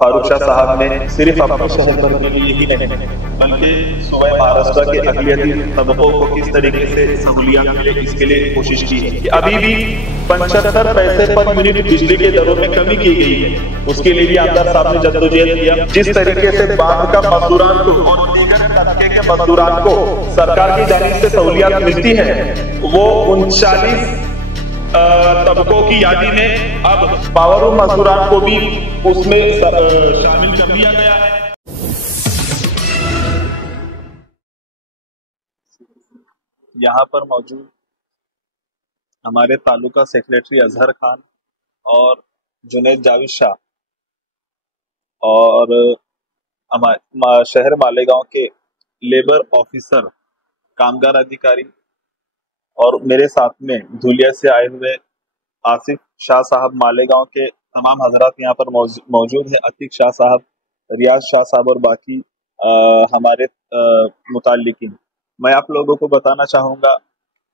फारूक शाह साहब ने सिर्फ अपने शहर भर के लिए ही नहीं बल्कि सूबे महाराष्ट्र के अक़लियती तबकों को किस तरीके से सहूलियत मिले इसके लिए कोशिश की है कि अभी भी 75 पैसे पर यूनिट बिजली के दरों में कमी की गई है। उसके लिए भी आमदार साहब ने जद्दोजहद किया। जिस तरीके से बांध का मजदूरान को और दीगर तबके के मजदूरान को सरकार की जानिब से सहूलियत मिलती है, वो 39 तबकों की यादी में अब पावरों मजदूरान को भी उसमें शामिल कर दिया गया है। यहाँ पर मौजूद हमारे तालुका सेक्रेटरी अजहर खान और जुनैद जावेद शाह और शहर मालेगांव के लेबर ऑफिसर कामगार अधिकारी और मेरे साथ में धुलिया से आए हुए आसिफ शाह साहब मालेगांव के तमाम हजरात यहाँ पर मौजूद है। अतीक शाह साहब, रियाज शाह साहब और बाकी हमारे मुताल्लिकीन। मैं आप लोगों को बताना चाहूँगा,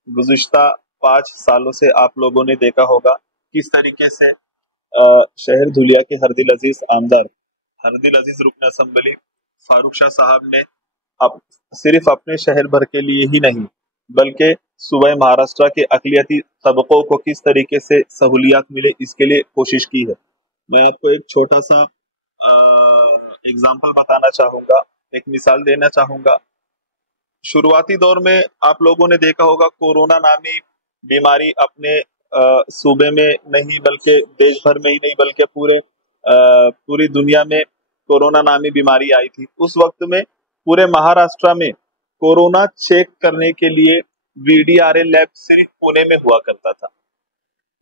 गुज़िश्ता 5 सालों से आप लोगों ने देखा होगा किस तरीके से शहर धुलिया के हरदिल अजीज आमदार हरदिल अजीज रुकन असम्बली फारूक शाह साहब ने अब सिर्फ अपने शहर भर के लिए ही नहीं बल्कि सूबे महाराष्ट्र के अक़लियती तबकों को किस तरीके से सहूलियत मिले इसके लिए कोशिश की है। मैं आपको एक छोटा सा एग्जाम्पल बताना चाहूँगा, एक मिसाल देना चाहूँगा। शुरुआती दौर में आप लोगों ने देखा होगा कोरोना नामी बीमारी अपने सूबे में नहीं बल्कि देश भर में ही नहीं बल्कि पूरी दुनिया में कोरोना नामी बीमारी आई थी। उस वक्त में पूरे महाराष्ट्र में कोरोना चेक करने के लिए VDRA लैब सिर्फ पुणे में हुआ करता था।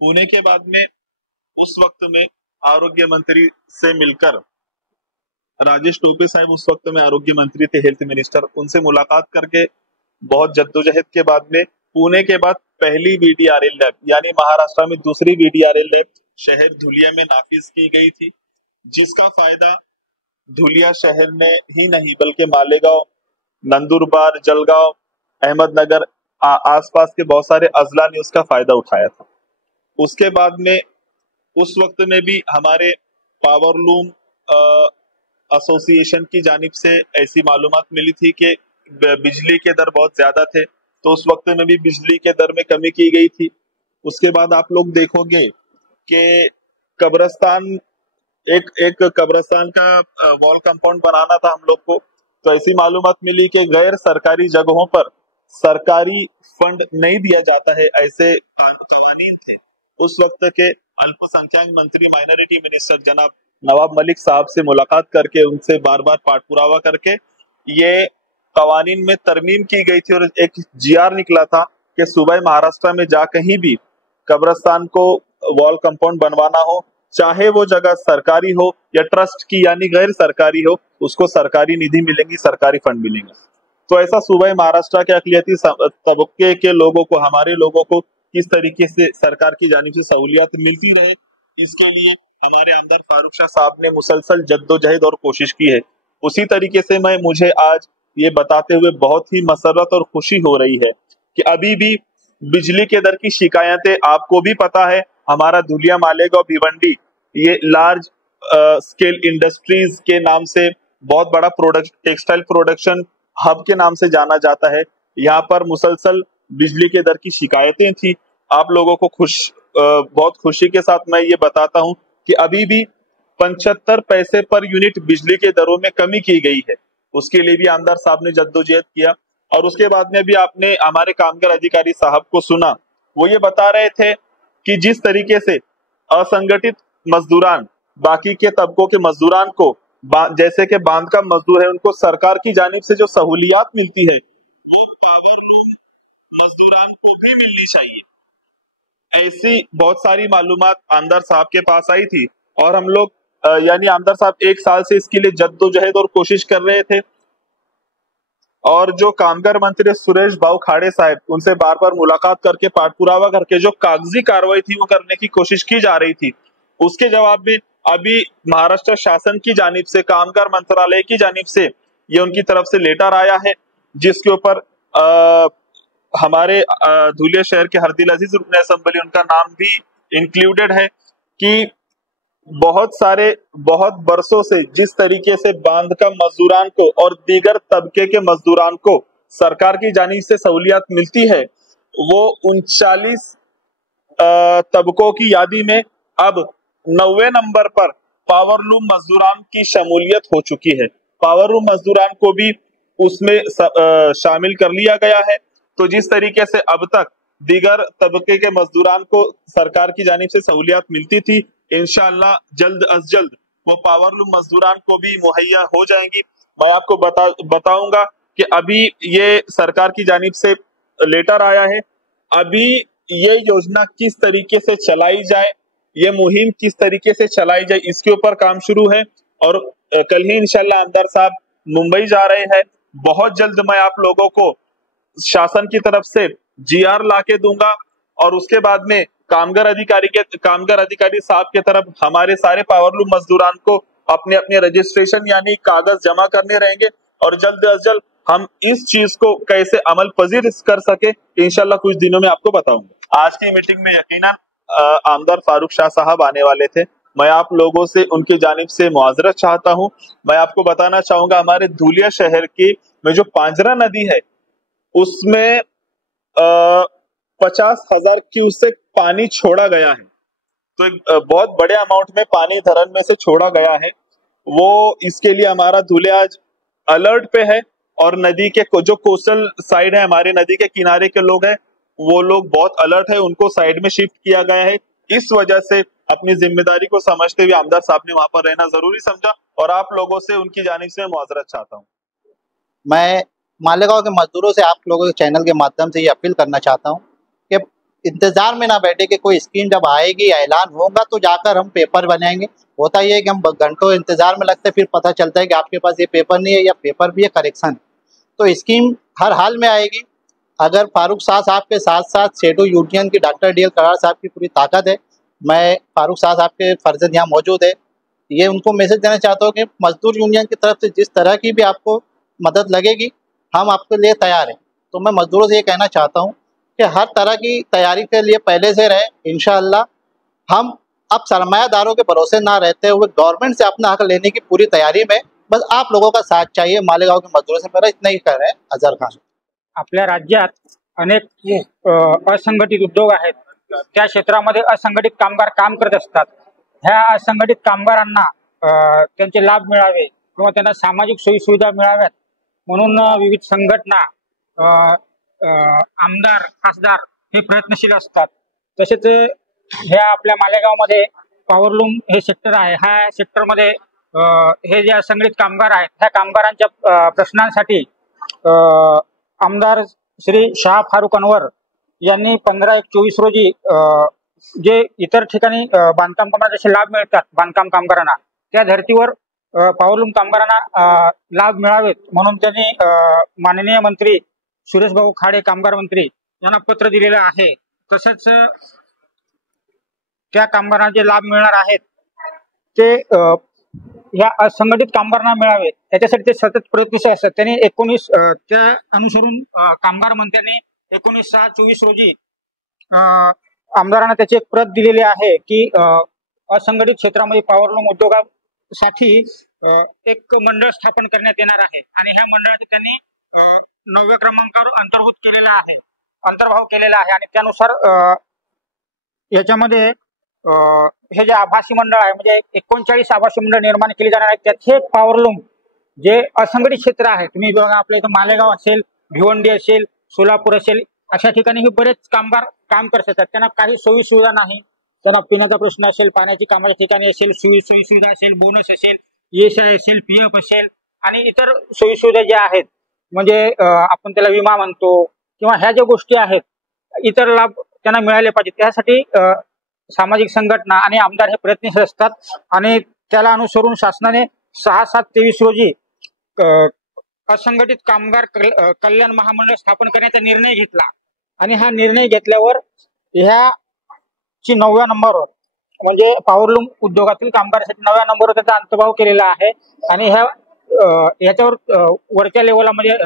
पुणे के बाद में उस वक्त में आरोग्य मंत्री से मिलकर राजेश टोपे साहब उस वक्त में आरोग्य मंत्री थे, हेल्थ मिनिस्टर, उनसे मुलाकात करके बहुत जद्दोजहद के बाद में पुणे के बाद पहली VDRA लैब यानी महाराष्ट्र में दूसरी VDRA लैब शहर धुलिया में नाफिज की गई थी, जिसका फायदा धुलिया शहर में ही नहीं बल्कि मालेगांव, नंदुरबार, जलगांव, अहमदनगर आसपास के बहुत सारे अजला ने उसका फायदा उठाया था। उसके बाद में उस वक्त में भी हमारे पावरलूम एसोसिएशन की जानिब से ऐसी मालूमात मिली थी कि बिजली के दर बहुत ज्यादा थे, तो उस वक्त में भी बिजली के दर में कमी की गई थी। उसके बाद आप लोग देखोगे कि कब्रिस्तान एक कब्रिस्तान का वॉल कंपाउंड बनाना था हम लोग को, तो ऐसी मालूमात मिली कि गैर सरकारी जगहों पर सरकारी फंड नहीं दिया जाता है, ऐसे कवानीन थे। उस वक्त के अल्पसंख्यक मंत्री माइनॉरिटी मिनिस्टर जनाब नवाब मलिक साहब से मुलाकात करके उनसे बार बार पाठपुरावा करके ये कवानीन में तरमीम की गई थी और एक GR निकला था कि सूबे महाराष्ट्र में जा कहीं भी कब्रिस्तान को वॉल कंपाउंड बनवाना हो, चाहे वो जगह सरकारी हो या ट्रस्ट की यानी गैर सरकारी हो, उसको सरकारी निधि मिलेंगी, सरकारी फंड मिलेंगे। तो ऐसा सूबे महाराष्ट्र के अक़लियती तबके के लोगों को, हमारे लोगों को किस तरीके से सरकार की जानिब से सहूलियत मिलती रहे, इसके लिए हमारे आमदार फारूक शाह साहब ने मुसलसल जद्दोजहद और कोशिश की है। उसी तरीके से मुझे आज ये बताते हुए बहुत ही मसरत और खुशी हो रही है कि अभी भी बिजली के दर की शिकायतें, आपको भी पता है हमारा धुलिया, मालेगांव, भिवंडी ये लार्ज स्केल इंडस्ट्रीज के नाम से बहुत बड़ा टेक्सटाइल प्रोडक्शन हब के नाम से जाना जाता है। यहाँ पर मुसलसल बिजली के दर की शिकायतें थी। आप लोगों को बहुत खुशी के साथ मैं ये बताता हूँ कि अभी भी 75 पैसे पर यूनिट बिजली के दरों में कमी की गई है। उसके लिए भी आमदार साहब ने जद्दोजहद किया और उसके बाद में भी आपने हमारे कामगार अधिकारी साहब को सुना, वो ये बता रहे थे कि जिस तरीके से असंगठित मजदूरान बाकी के तबकों के मजदूरान को जैसे कि बांध का मजदूर है उनको सरकार की जानिब से जो सहूलियत मिलती है वो पावरलूम मजदूरान को भी मिलनी चाहिए। ऐसी बहुत सारी मालूमात आमदार साहब के पास आई थी और हम लोग यानी आमदार साहब 1 साल से इसके लिए जद्दोजहद और कोशिश कर रहे थे और जो कामगार मंत्री सुरेश भाऊ खाड़े साहब, उनसे बार बार मुलाकात करके पाठपुरावा करके जो कागजी कार्रवाई थी वो करने की कोशिश की जा रही थी। उसके जवाब में अभी महाराष्ट्र शासन की जानिब से, कामगार मंत्रालय की जानिब से ये उनकी तरफ से लेटर आया है जिसके ऊपर हमारे धुलिया शहर के हरदिल अजीज रुकन असम्बली, उनका नाम भी इंक्लूडेड है कि बहुत बरसों से जिस तरीके से बांध का मजदूरान को और दीगर तबके के मजदूरान को सरकार की जानिब से सहूलियत मिलती है, वो 39 तबकों की यादी में अब 90वें नंबर पर पावरलूम मजदूरान की शमूलियत हो चुकी है। पावरलूम मजदूरान को भी उसमें शामिल कर लिया गया है। तो जिस तरीके से अब तक दीगर तबके के मजदूरान को सरकार की जानिब से सहूलियत मिलती थी, इंशाअल्लाह जल्द अज जल्द वो पावरलूम मजदूरान को भी मुहैया हो जाएंगी। मैं आपको बताऊंगा कि अभी ये सरकार की जानिब से लेटर आया है। अभी ये योजना किस तरीके से चलाई जाए, ये मुहिम किस तरीके से चलाई जाए, इसके ऊपर काम शुरू है। और कल ही इंशाल्लाह आमदार साहब मुंबई जा रहे हैं। बहुत जल्द मैं आप लोगों को शासन की तरफ से जीआर ला के दूंगा और उसके बाद में कामगार अधिकारी साहब की तरफ हमारे सारे पावरलूम मजदूरान को अपने अपने रजिस्ट्रेशन यानी कागज जमा करने रहेंगे और जल्द अज जल्द हम इस चीज को कैसे अमल पजीर कर सके इंशाल्लाह कुछ दिनों में आपको बताऊंगा। आज की मीटिंग में यकीनन आमदार फारूक शाह साहब आने वाले थे। मैं आप लोगों से उनकी जानिब से मुआजरत चाहता हूं। मैं आपको बताना चाहूंगा हमारे धुलिया शहर की में जो पांजरा नदी है उसमें 50,000 क्यूसेक पानी छोड़ा गया है। तो एक बहुत बड़े अमाउंट में पानी धरन में से छोड़ा गया है। वो इसके लिए हमारा धुले आज अलर्ट पे है और नदी के जो कोस्टल साइड है, हमारे नदी के किनारे के लोग हैं, वो लोग बहुत अलर्ट है, उनको साइड में शिफ्ट किया गया है। इस वजह से अपनी जिम्मेदारी को समझते हुए आमदार साहब ने वहां पर रहना जरूरी समझा और आप लोगों से उनकी जानिब से मुआजरत चाहता हूँ। मैं मालेगांव के मजदूरों से आप लोगों के चैनल के माध्यम से ये अपील करना चाहता हूँ कि इंतजार में ना बैठे कि कोई स्कीम जब आएगी ऐलान होगा तो जाकर हम पेपर बनाएंगे। होता ये है कि हम घंटों इंतजार में लगते, फिर पता चलता है कि आपके पास ये पेपर नहीं है या पेपर भी है, करेक्शन। तो स्कीम हर हाल में आएगी। अगर फारूक शाह साहब के साथ साथ शेडो यूनियन की डॉक्टर DL करार साहब की पूरी ताकत है। मैं फारूक शाह साहब के फर्जंद यहाँ मौजूद है, ये उनको मैसेज देना चाहता हूँ कि मजदूर यूनियन की तरफ से जिस तरह की भी आपको मदद लगेगी हम आपके लिए तैयार हैं। तो मैं मजदूरों से ये कहना चाहता हूँ कि हर तरह की तैयारी के लिए पहले से रहें। इंशाअल्लाह हम अब सरमायादारों के भरोसे ना रहते हुए गवर्नमेंट से अपना हक लेने की पूरी तैयारी में, बस आप लोगों का साथ चाहिए। मालेगांव के मजदूरों से मेरा इतना ही कह रहे हैं। अजहर खान। आपल्या राज्यात अनेक असंघटित उद्योग आहेत, त्या क्षेत्रामध्ये असंघटित कामगार काम करत असतात। ह्या असंघटित कामगारांना त्यांचे लाभ मिळावे किंवा त्यांना सामाजिक सोयी सुविधा मिळाव्यात म्हणून विविध संघटना, आमदार, खासदार हे प्रयत्नशील असतात। तसेच ह्या आपल्या मालेगावमध्ये पॉवरलूम हे सेक्टर आहे, ह्या सेक्टरमध्ये हे जे असंघटित कामगार आहेत ह्या कामगारांच्या प्रश्नांसाठी आमदार श्री शाह फारुक अनवर यांनी 15/1/24 रोजी जे इतर ठिकाणी बांधकाम कामगारांना जसे लाभ मिळतात बांधकाम कामगारांना, त्या धर्तीवर पॉवरलूम कामगारांना लाभ मिळावेत म्हणून त्यांनी माननीय मंत्री सुरेश भाऊ खाडे कामगार मंत्री यांना पत्र दिलेलं आहे। तसंच त्या कामगारांना जे लाभ मिळणार आहेत ते या असंघटित कामगारांना मिळावे त्याच्यासाठी ते सतत प्रयत्नशील असतात। त्यांनी 19 त्या अनुसरून कामगार मंत्र्यांनी 19/6/24 रोजी आमदारांना त्याची एक प्रत दिलेली आहे की असंघटित क्षेत्रामध्ये पॉवरलूम उद्योगासाठी एक मंडळ स्थापन करण्यात येणार आहे आणि ह्या मंडळाचे त्यांनी 9व्या क्रमांकावर अंतर्भाव केलेला आहे आणि त्यानुसार याच्यामध्ये हे जे आभासी मंडळ आहे म्हणजे 39 आभासी मंडळ निर्माण केली जाणार आहेत। त्याचे पॉवरलूम जे असंघटित क्षेत्र आहे, तुम्ही बघा आपल्या इथं मालेगाव असेल, भिवंडी असेल, सोलापूर असेल, अशा ठिकाणी हे बरेच कामगार काम करतात। त्यांना काही सोयी सुविधा नाही, त्यांना पिण्याचा प्रश्न असेल, पाण्याची कामाच्या ठिकाणी असेल, सोयी सुविधा असेल, बोनस असेल, ESI असेल, PF असेल आणि इतर सोयी सुविधा ज्या आहेत म्हणजे आपण त्याला विमा म्हणतो किंवा ह्या ज्या गोष्टी आहेत इतर लाभ त्यांना मिळाले पाहिजेत। त्यासाठी सामाजिक संघटना आणि आमदार हे प्रयत्नशील असतात आणि त्याला अनुसरून शासनाने 6/7/23 रोजी असंघटित कामगार कल्याण महामंडळ स्थापन करण्याचा निर्णय घेतला आणि हा निर्णय घेतल्यावर ह्याची 9व्या नंबरवर म्हणजे पॉवरलूम उद्योगातील कामगारांसाठी 9व्या नंबरवर त्याचा अंतर्भाव केलेला आहे आणि ह्याच्यावर वरच्या लेवलला म्हणजे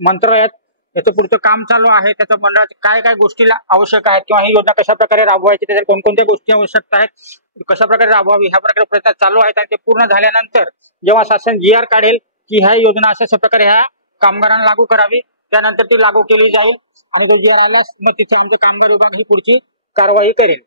मंत्रालयात याचं पुढचं काम चालू आहे, त्याचं मंडळाच्या काय काय गोष्टीला आवश्यक आहेत किंवा ही योजना कशा प्रकारे राबवायची, त्याच्या कोणकोणत्या गोष्टी आवश्यकता आहेत, कशा प्रकारे राबवावी, ह्या प्रकारे प्रयत्न चालू आहेत. आणि ते पूर्ण झाल्यानंतर जेव्हा शासन GR काढेल की ह्या योजना अशा प्रकारे ह्या कामगारांना लागू करावी, त्यानंतर ती लागू केली जाईल आणि तो GR आल्यास मग तिथे आमचे कामगार विभाग ही पुढची कारवाई करेल.